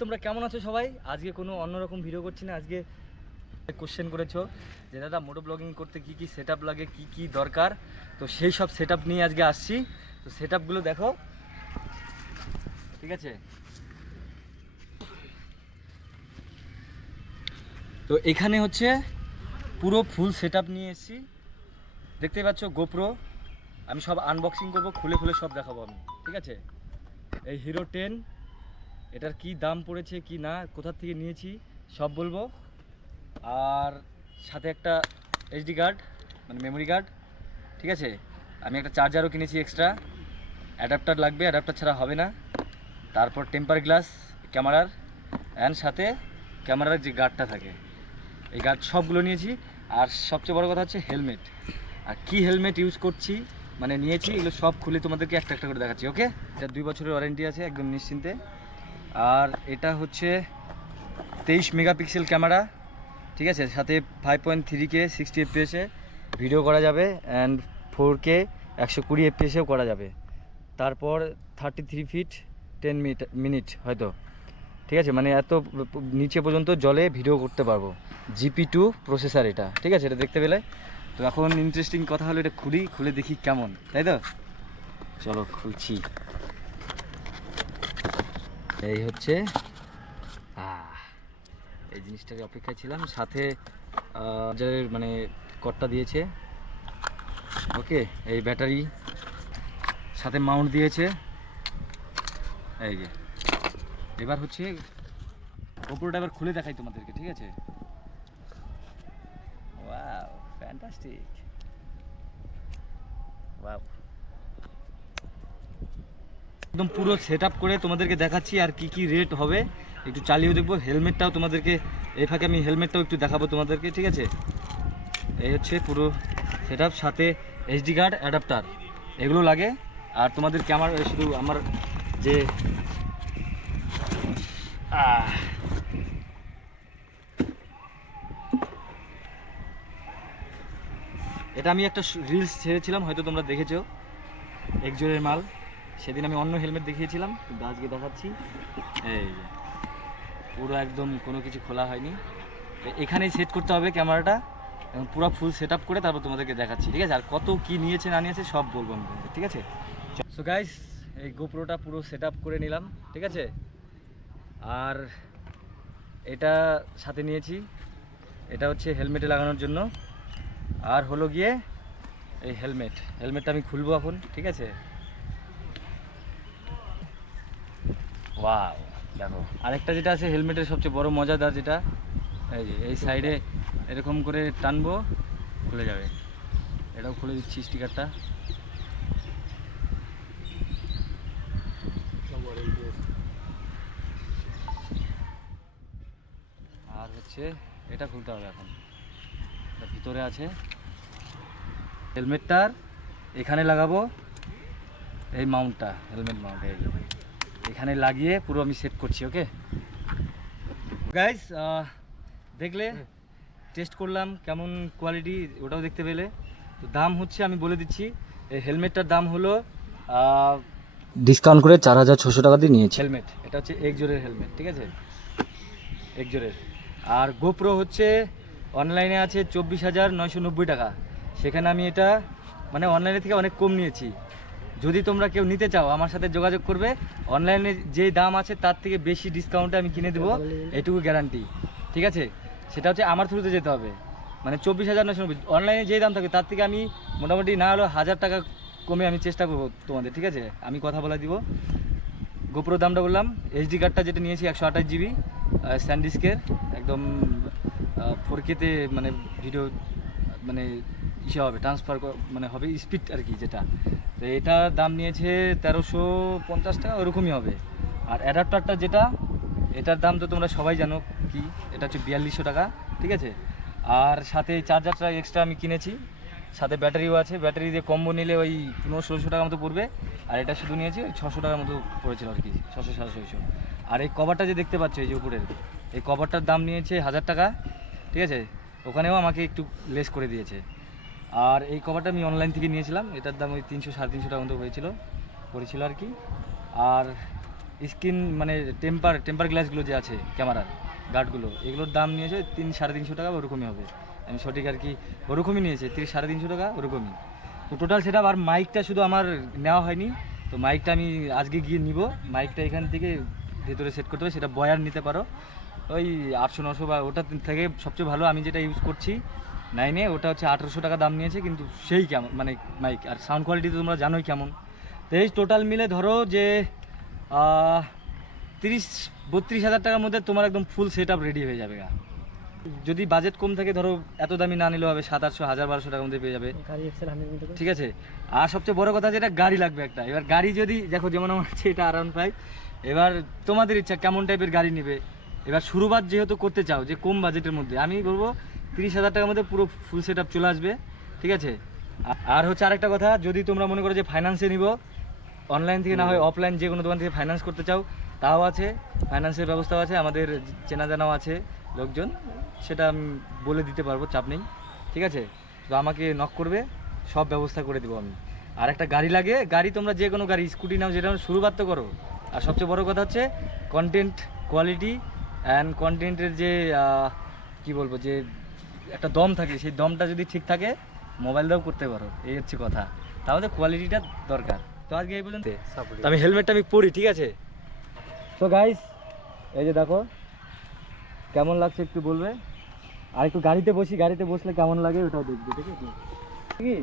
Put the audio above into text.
তোমরা কেমন আছো সবাই? আজকে কোনো অন্যরকম ভিডিও করছি না। আজকে কোশ্চেন করেছ যে, দাদা মোটো ব্লগিং করতে কি কি সেট লাগে? কি কি দরকার? তো সেই সব সেট নিয়ে আজকে আসছি। তো সেট দেখো। ঠিক আছে? তো এখানে হচ্ছে পুরো ফুল সেট নিয়ে এসেছি। দেখতে পাচ্ছ গোপ্রো আমি সব আনবক্সিং করব, খুলে খুলে সব দেখাবো আমি। ঠিক আছে? এই হিরো টেন এটার কি দাম পড়েছে, কি না, কোথা থেকে নিয়েছি, সব বলব। আর সাথে একটা এইচডি কার্ড মানে মেমোরি কার্ড ঠিক আছে? আমি একটা চার্জারও কিনেছি এক্সট্রা অ্যাডাপ্টার লাগবে অ্যাডাপ্টার ছাড়া হবে না। তারপর টেম্পার গ্লাস ক্যামেরার অ্যান্ড সাথে ক্যামেরার যে গার্ডটা থাকে। এই গার্ড সবগুলো নিয়েছি। আর সবচেয়ে বড় কথা হচ্ছে হেলমেট আর কি হেলমেট ইউজ করছি মানে নিয়েছি, এগুলো সব খুলে তোমাদেরকে একটা একটা করে দেখাচ্ছি ওকে এটা দুই বছরের ওয়ারেন্টি আছে, একদম নিশ্চিন্তে। আর এটা হচ্ছে তেইশ মেগাপিক্সেল ক্যামেরা, ঠিক আছে? সাথে five point three K sixty এফপিএসে video করা যাবে অ্যান্ড ফোর কে একশো কুড়ি এফপিএসেও করা যাবে। তারপর thirty three feet ten minute minute হয়তো। ঠিক আছে? মানে এত নিচে পর্যন্ত জলে ভিডিও করতে পারব। জিপি টু প্রসেসার এটা। ঠিক আছে? এটা দেখতে পেলে? তো এখন ইন্টারেস্টিং কথা হলো এটা খুলি, খুলে দেখি কেমন। তাই তো? চলো, খুলছি। এই হচ্ছে এই জিনিসটাকে অপেক্ষায় ছিলাম। সাথে মানে কটটা দিয়েছে, ওকে, এই ব্যাটারি সাথে মাউন্ট দিয়েছে। এই যে, এবার হচ্ছে ওপরটা এবার খুলে দেখাই তোমাদেরকে, ঠিক আছে? ওয়াও ফ্যান্টাস্টিক একদম পুরো সেট করে তোমাদেরকে দেখাচ্ছি আর কি কি রেট হবে। একটু চালিয়ে দেখব হেলমেটটাও তোমাদেরকে এই ফাঁকে আমি হেলমেটটাও একটু দেখাবো তোমাদেরকে, ঠিক আছে? এই হচ্ছে পুরো সেট সাথে এইচডি কার্ড অ্যাডাপ্টার এগুলো লাগে। আর তোমাদের ক্যামেরা শুধু আমার যে এটা আমি একটা রিলস ছেড়েছিলাম, হয়তো তোমরা দেখেছ। একজোরের মাল। সেদিন আমি অন্য হেলমেট দেখিয়েছিলাম, কিন্তু আজকে দেখাচ্ছি। এই পুরো একদম কোনো কিছু খোলা হয়নি। এখানেই সেট করতে হবে ক্যামেরাটা এবং পুরো ফুল সেট আপ করে তারপর তোমাদেরকে দেখাচ্ছি, ঠিক আছে? আর কত কি নিয়েছে, না নিয়েছে, সব বলব আমি ঠিক আছে? সো গাইস এই গোপ্রোটা পুরো সেট আপ করে নিলাম, ঠিক আছে? আর এটা সাথে নিয়েছি। এটা হচ্ছে হেলমেটে লাগানোর জন্য। আর হলো গিয়ে এই হেলমেট। হেলমেটটা আমি খুলবো এখন, ঠিক আছে? ওয়াও দেখো। আরেকটা যেটা আছে, হেলমেটের সবচেয়ে বড় মজাদার যেটা, এই যে, এই সাইডে এরকম করে টানবো, খুলে যাবে। এটাও খুলে দিচ্ছি স্টিকারটা। আর হচ্ছে, এটা খুলতে হবে এখন। ভিতরে আছে। হেলমেটটার এখানে লাগাবো, এই মাউন্টটা, হেলমেট মাউন্ট, এই। এখানে লাগিয়ে পুরো আমি সেট করছি ওকে গাইস দেখলে টেস্ট করলাম কেমন কোয়ালিটি ওটাও দেখতে পেলে। তো দাম হচ্ছে আমি বলে দিচ্ছি এই হেলমেটটার দাম হলো ডিসকাউন্ট করে চার হাজার ছশো টাকা দিয়ে নিয়েছি। হেলমেট এটা হচ্ছে এক জোরের হেলমেট ঠিক আছে? এক জোরের আর গোপ্রো হচ্ছে অনলাইনে আছে চব্বিশ হাজার নয়শো নব্বই টাকা। সেখানে আমি এটা মানে অনলাইনে থেকে অনেক কম নিয়েছি। যদি তোমরা কেউ নিতে চাও, আমার সাথে যোগাযোগ করবে। অনলাইনে যে দাম আছে, তার থেকে বেশি ডিসকাউন্টে আমি কিনে দেবো। এটুকু গ্যারান্টি ঠিক আছে? সেটা হচ্ছে আমার থ্রুতে যেতে হবে। মানে চব্বিশ হাজার নশো নব্বই। অনলাইনে যেই দাম থাকে, তার থেকে আমি মোটামুটি না হলেও হাজার টাকা কমে আমি চেষ্টা করব তোমাদের। ঠিক আছে? আমি কথা বলে দিব। গোপ্রো দামটা বললাম। এইচডি কার্ডটা যেটা নিয়েছি, একশো আঠাশ জিবি স্যান্ডিস্কের একদম ফোর কেতে মানে ভিডিও মানে ইসে হবে ট্রান্সফার মানে হবে স্পিড আর কি যেটা। তো এটার দাম নিয়েছে তেরোশো পঞ্চাশ টাকা, ওরকমই হবে। আর অ্যাডাপ্টারটা যেটা, এটার দাম তো তোমরা সবাই জানো কি, এটা হচ্ছে বিয়াল্লিশশো টাকা, ঠিক আছে? আর সাথে চার্জারটা এক্সট্রা আমি কিনেছি, সাথে ব্যাটারিও আছে, ব্যাটারি দিয়ে কম্বো নিলে ওই পনেরো ষোলোশো টাকার মতো পড়বে, আর এটা শুধু নিয়েছি ওই ছশো টাকার মতো পড়েছিল আর কি, ছশো সাড়ে ছয়শো। আর এই কভারটা যে দেখতে পাচ্ছ, এই যে উপরের, এই কভারটার দাম নিয়েছে হাজার টাকা, ঠিক আছে? ওখানেও আমাকে একটু লেস করে দিয়েছে। আর এই কভারটা আমি অনলাইন থেকে নিয়েছিলাম। এটার দাম ওই তিনশো, সাড়ে তিনশো টাকা মতো হয়েছিল। পড়েছিল আর কি। আর স্ক্রিন মানে টেম্পার টেম্পার গ্লাসগুলো যে আছে ক্যামেরার গার্ডগুলো এগুলোর দাম নিয়েছে তিন, সাড়ে তিনশো টাকা ওরকমই হবে। আমি সঠিক আর কি, ওরকমই নিয়েছে, তিরিশ, সাড়ে তিনশো টাকা ওরকমই। তো টোটাল সেটা আর মাইকটা শুধু আমার নেওয়া হয়নি। তো মাইকটা আমি আজকে গিয়ে নিব। মাইকটা এখান থেকে ভেতরে সেট করতে হবে, সেটা বয়ার নিতে পারো। ওই আটশো, নশো বা ওটা থেকে সবচেয়ে ভালো আমি যেটা ইউজ করছি নাইনে ওটা হচ্ছে আঠেরোশো টাকা দাম নিয়েছে কিন্তু সেই কেমন মানে মাইক আর সাউন্ড কোয়ালিটি তো তোমরা জানোই কেমন। তো এই টোটাল মিলে ধরো যে তিরিশ বত্রিশ হাজার টাকার মধ্যে তোমার একদম ফুল সেট আপ রেডি হয়ে যাবে গা। যদি বাজেট কম থাকে ধরো এত দামি না নিলেও হবে সাত আটশো হাজার বারোশো টাকার মধ্যে পেয়ে যাবে। ঠিক আছে? আর সবচেয়ে বড় কথা যেটা গাড়ি লাগবে একটা। এবার গাড়ি যদি দেখো যেমন আমার আছে এটা আরাউন্ড ফাইভ এবার তোমাদের ইচ্ছা কেমন টাইপের গাড়ি নেবে। এবার শুরুবাত যেহেতু করতে চাও যে কম বাজেটের মধ্যে আমি বলব তিরিশ হাজার টাকার মধ্যে পুরো ফুল সেট চলে আসবে, ঠিক আছে? আর হচ্ছে আরেকটা কথা, যদি তোমরা মনে করো যে ফাইন্যান্সে নিব অনলাইন থেকে না হয় অফলাইন যে কোনো দোকান থেকে ফাইন্যান্স করতে চাও, তাও আছে ফাইন্যান্সের ব্যবস্থাও আছে, আমাদের চেনা জানাও আছে লোকজন, সেটা আমি বলে দিতে পারব, চাপ নেই, ঠিক আছে? তো আমাকে নক করবে, সব ব্যবস্থা করে দেবো আমি। আর একটা গাড়ি লাগে, গাড়ি তোমরা যে কোনো গাড়ি স্কুটি নাও, যেটা শুরুবাত তো করো। আর সবচেয়ে বড় কথা হচ্ছে কন্টেন্ট কোয়ালিটি অ্যান্ড কন্টেন্টের যে কি বলব যে একটা দম থাকে সেই দমটা যদি ঠিক থাকে মোবাইল দাও করতে পারো এই হচ্ছে কথা। তাহলে কোয়ালিটিটা দরকার। তো আজকে এই পর্যন্ত আমি হেলমেটটা আমি পরি ঠিক আছে? তো গাইস এই যে দেখো কেমন লাগছে একটু বলবে? আর একটু গাড়িতে বসি গাড়িতে বসলে কেমন লাগে ওটাও দেখবে ঠিক আছে? কি?